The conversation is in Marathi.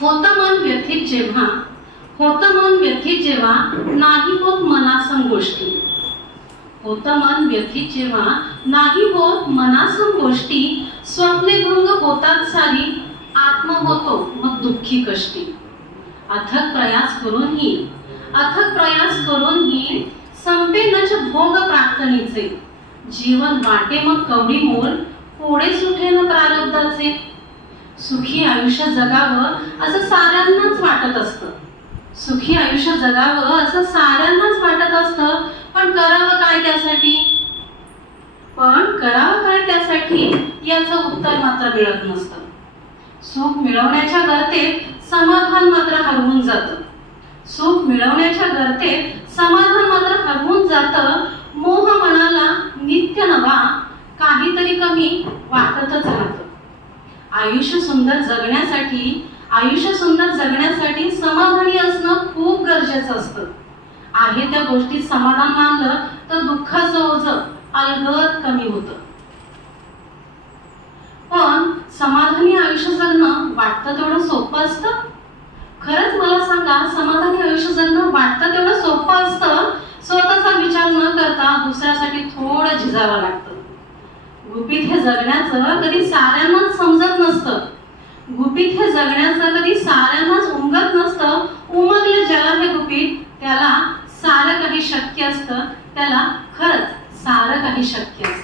होतं मन व्यथित जेव्हा होतं मन व्यथित जेव्हा नाही होत मनासम गोष्टी. होतं मन व्यथित जेव्हा नाही होत मनासम गोष्टी स्वप्ने भंग होतात सारी आत्म होतो मग दुःखी कष्टी. अथक प्रयास करूनही अथक प्रयास करूनही संपेनच भोग प्रार्थनेचे. जीवन वाटे मग कवडी मोल पुढे सुटेन प्रारब्धाचे. सुखी आयुष्य जगावं असं साऱ्यांनाच वाटत असतं. सुखी आयुष्य जगावं असं साऱ्यांनाच वाटत असतं. पण करावं काय त्यासाठी? पण करावं काय त्यासाठी? याचं उत्तर मात्र मिळत नसतं. सुख मिळवण्याच्या गर्तेत समाधान मात्र हरवून जातं. सुख मिळवण्याच्या गर्तेत समाधान मात्र हरवून जातं आयुष्य सुंदर जगण्यासाठी आयुष्य सुंदर जगण्यासाठी समाधानी असणं खूप गरजेचं असतं. आहे त्या गोष्टीत समाधान मानलं तर दुःखाचं ओझ अलगद कमी होतं. पण समाधानी आयुष्य जगणं वाटतं तेवढं सोपं असतं? खरंच मला सांगा समाधानी आयुष्य जगणं वाटतं तेवढं सोपं असतं स्वतःचा विचार न करता दुसऱ्यासाठी थोडं झिजावं लागतं गुपित हे जगण्याचं कधी साऱ्यांनाच समजत नसतं. गुपित हे जगण्याचं कधी साऱ्यांनाच उमगत नसतं. उमगलं ज्याला हे गुपित त्याला सारं काही शक्य असतं. त्याला खरंच सारं काही शक्य असतं.